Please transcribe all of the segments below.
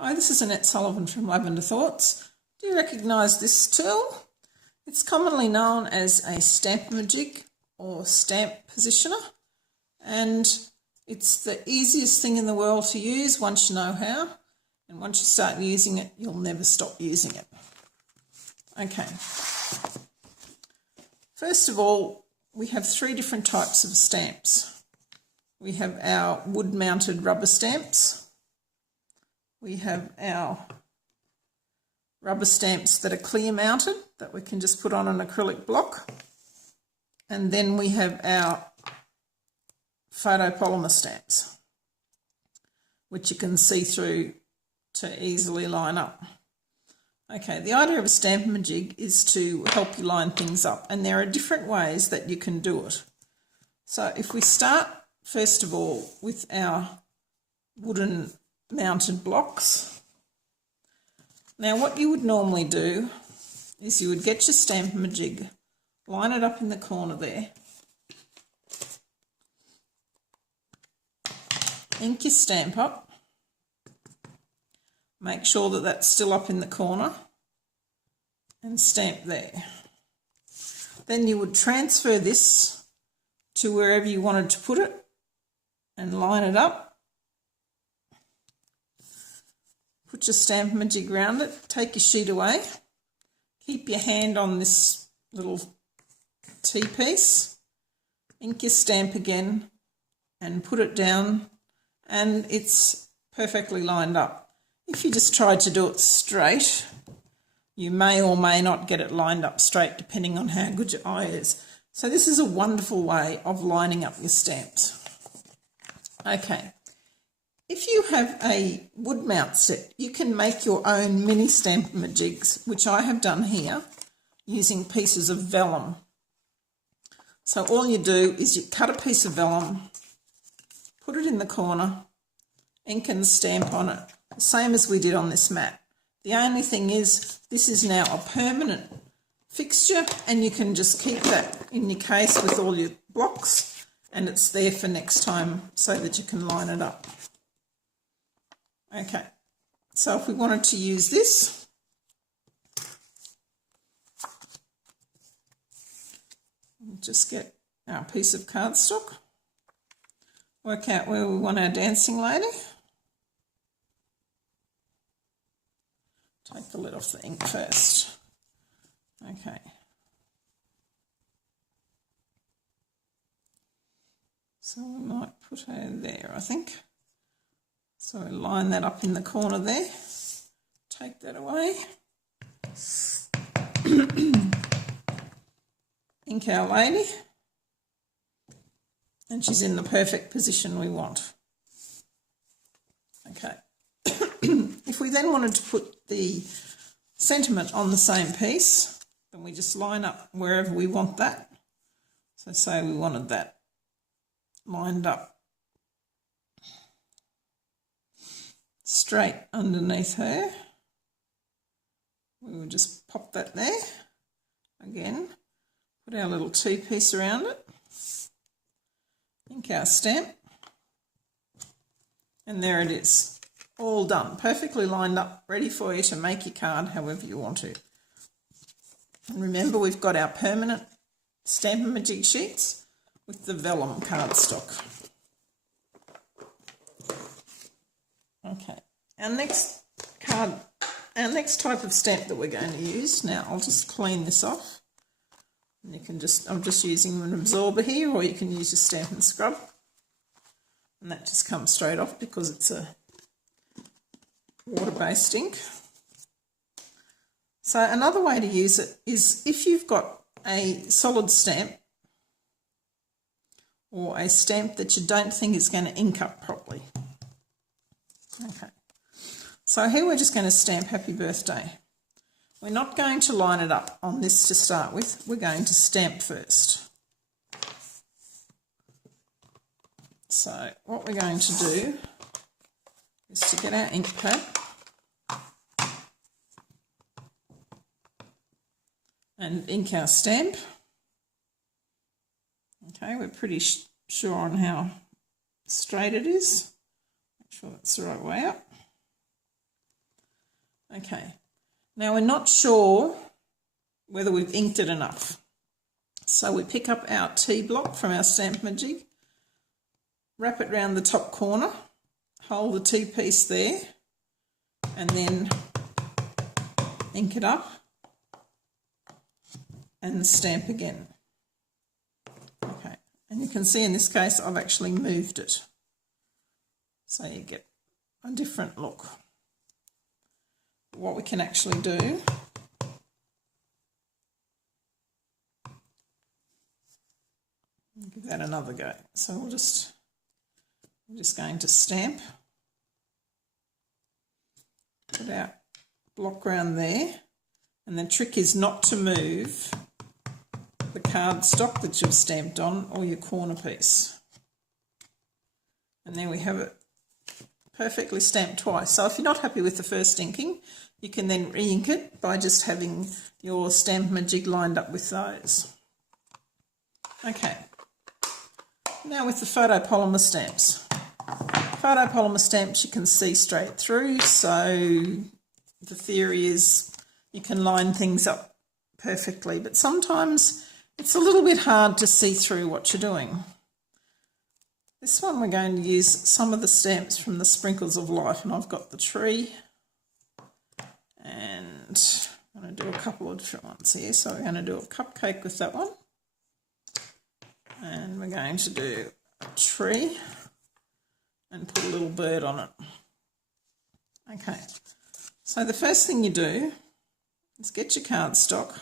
Hi, this is Annette Sullivan from Lavender Thoughts. Do you recognise this tool? It's commonly known as a Stamp-a-ma-jig or stamp positioner, and it's the easiest thing in the world to use once you know how, and once you start using it, you'll never stop using it. Okay. First of all, we have three different types of stamps. We have our wood-mounted rubber stamps. We have our rubber stamps that are clear mounted that we can just put on an acrylic block. And then we have our photopolymer stamps, which you can see through to easily line up. Okay, the idea of a Stamp-a-ma-jig is to help you line things up, and there are different ways that you can do it. So if we start first of all with our wooden mounted blocks. Now what you would normally do is you would get your Stamp-a-ma-jig, line it up in the corner there, ink your stamp up, make sure that that's still up in the corner and stamp there. Then you would transfer this to wherever you wanted to put it and line it up. Put your Stamp-a-ma-jig around it, take your sheet away, keep your hand on this little T-piece, ink your stamp again and put it down, and it's perfectly lined up. If you just tried to do it straight, you may or may not get it lined up straight depending on how good your eye is. So this is a wonderful way of lining up your stamps. Okay. If you have a wood mount set, you can make your own mini Stamp-a-ma-jigs, which I have done here using pieces of vellum. So all you do is you cut a piece of vellum, put it in the corner, ink and stamp on it, the same as we did on this mat. The only thing is this is now a permanent fixture, and you can just keep that in your case with all your blocks, and it's there for next time so that you can line it up. Okay, so if we wanted to use this, we'll just get our piece of cardstock, work out where we want our dancing lady, take the lid off the ink first. Okay. So we might put her there, I think. So line that up in the corner there, take that away, ink our lady, and she's in the perfect position we want. Okay, if we then wanted to put the sentiment on the same piece, then we just line up wherever we want that. So say we wanted that lined up straight underneath her, we would just pop that there, again, put our little T-piece around it, ink our stamp, and there it is, all done, perfectly lined up, ready for you to make your card however you want to. And remember, we've got our permanent Stamp-a-ma-jig sheets with the vellum cardstock. Okay, our next type of stamp that we're going to use, now I'll just clean this off, and you can just, I'm just using an absorber here, or you can use your Stamp and Scrub, and that just comes straight off because it's a water-based ink. So another way to use it is if you've got a solid stamp or a stamp that you don't think is going to ink up properly. Okay, so here we're just going to stamp Happy Birthday. We're not going to line it up on this to start with, we're going to stamp first. So what we're going to do is to get our ink pad and ink our stamp. Okay, we're pretty sure on how straight it is. Make sure that's the right way up. Okay, now we're not sure whether we've inked it enough. So we pick up our T block from our Stamp-a-ma-jig, wrap it round the top corner, hold the T piece there, and then ink it up and stamp again. Okay, and you can see in this case I've actually moved it, so you get a different look. What we can actually do give that another go. So we're just going to stamp, put our block round there, and the trick is not to move the cardstock that you've stamped on or your corner piece. And there we have it perfectly stamped twice. So if you're not happy with the first inking, you can then re-ink it by just having your Stamp-a-ma-jig lined up with those. Okay, now with the photopolymer stamps. Photopolymer stamps you can see straight through, so the theory is you can line things up perfectly, but sometimes it's a little bit hard to see through what you're doing. This one we're going to use some of the stamps from the Sprinkles of Light, and I've got the tree, and I'm going to do a couple of different ones here. So we're going to do a cupcake with that one, and we're going to do a tree and put a little bird on it. Okay, so the first thing you do is get your cardstock,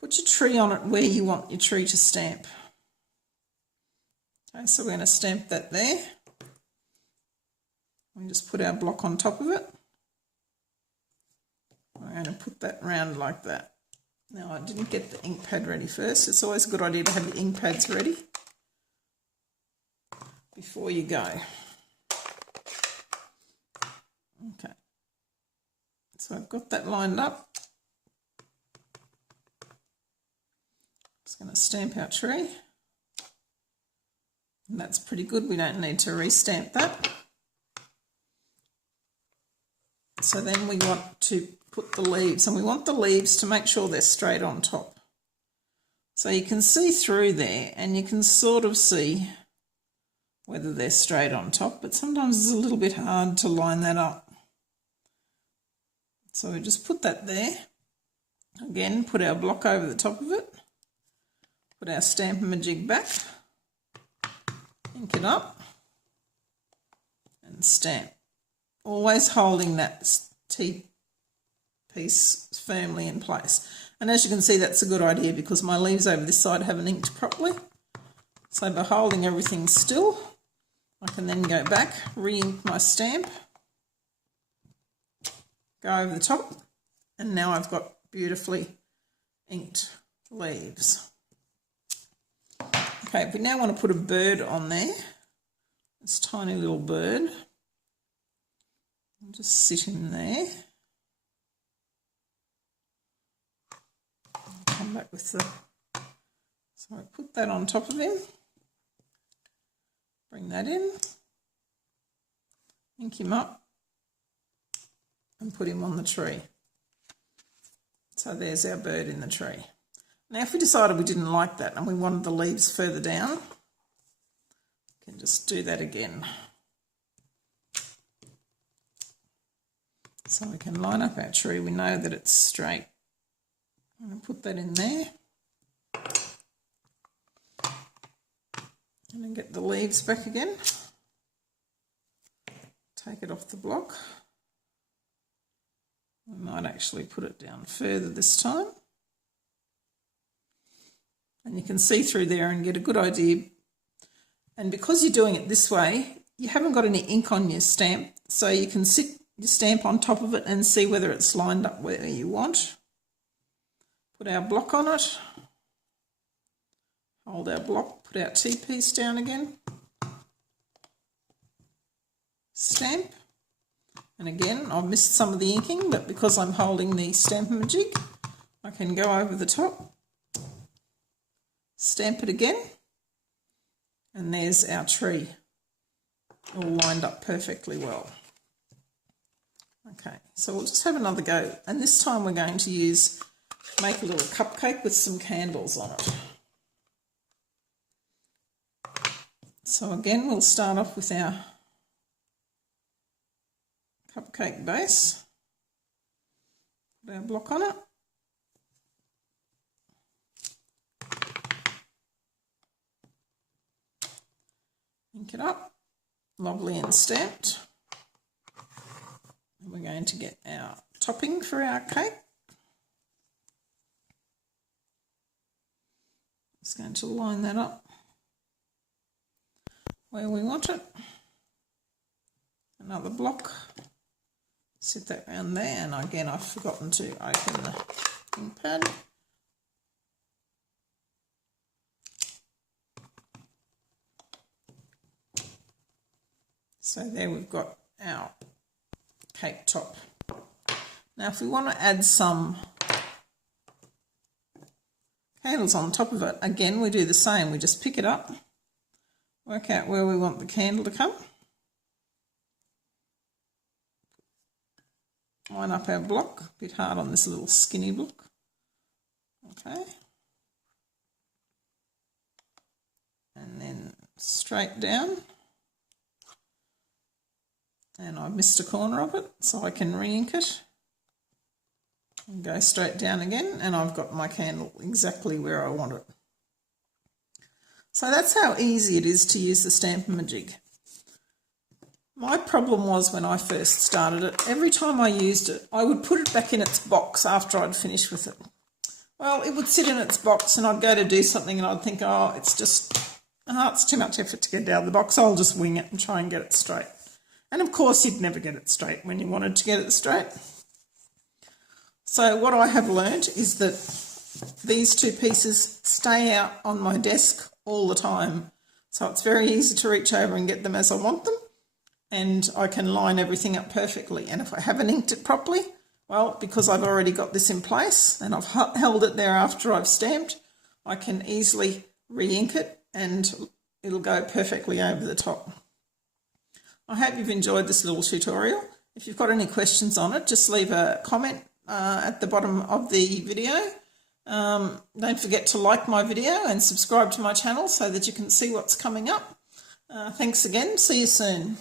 put your tree on it where you want your tree to stamp. Okay, so we're going to stamp that there. We just put our block on top of it. We're going to put that round like that. Now I didn't get the ink pad ready first. It's always a good idea to have the ink pads ready before you go. Okay, so I've got that lined up. Just going to stamp our tree. And that's pretty good, we don't need to restamp that. So then we want to put the leaves, and we want the leaves to make sure they're straight on top. So you can see through there and you can sort of see whether they're straight on top, but sometimes it's a little bit hard to line that up. So we just put that there. Again, put our block over the top of it, put our Stamp-a-ma-jig back, ink it up and stamp, always holding that T piece firmly in place. And as you can see, that's a good idea because my leaves over this side haven't inked properly. So by holding everything still, I can then go back, re-ink my stamp, go over the top, and now I've got beautifully inked leaves. Okay, we now want to put a bird on there, this tiny little bird. I'll just sit in there. Come back with the, so I put that on top of him, bring that in, ink him up and put him on the tree. So there's our bird in the tree. Now if we decided we didn't like that and we wanted the leaves further down, we can just do that again. So we can line up our tree, we know that it's straight. I'm going to put that in there. And then get the leaves back again. Take it off the block. We might actually put it down further this time. And you can see through there and get a good idea. And because you're doing it this way, you haven't got any ink on your stamp, so you can sit your stamp on top of it and see whether it's lined up where you want. Put our block on it, hold our block, put our T-piece down again, stamp, and again I've missed some of the inking, but because I'm holding the Stamp-a-ma-jig, I can go over the top, stamp it again, and there's our tree all lined up perfectly well. Okay, so we'll just have another go, and this time we're going to make a little cupcake with some candles on it. So again, we'll start off with our cupcake base, put our block on it, ink it up, lovely and stamped. And we're going to get our topping for our cake. Just going to line that up where we want it. Another block, set that around there, and again I've forgotten to open the ink pad. So there we've got our cake top. Now if we want to add some candles on top of it, again we do the same, we just pick it up, work out where we want the candle to come, line up our block, a bit hard on this little skinny block, okay, and then straight down, and I missed a corner of it so I can re-ink it and go straight down again, and I've got my candle exactly where I want it. So that's how easy it is to use the Stamp-a-ma-jig. My problem was when I first started it, every time I used it, I would put it back in its box after I'd finished with it. Well, it would sit in its box and I'd go to do something and I'd think, oh, it's too much effort to get it out of the box, I'll just wing it and try and get it straight. And of course you'd never get it straight when you wanted to get it straight. So what I have learned is that these two pieces stay out on my desk all the time. So it's very easy to reach over and get them as I want them, and I can line everything up perfectly. And if I haven't inked it properly, well, because I've already got this in place and I've held it there after I've stamped, I can easily re-ink it and it'll go perfectly over the top. I hope you've enjoyed this little tutorial. If you've got any questions on it, just leave a comment at the bottom of the video. Don't forget to like my video and subscribe to my channel so that you can see what's coming up. Thanks again. See you soon.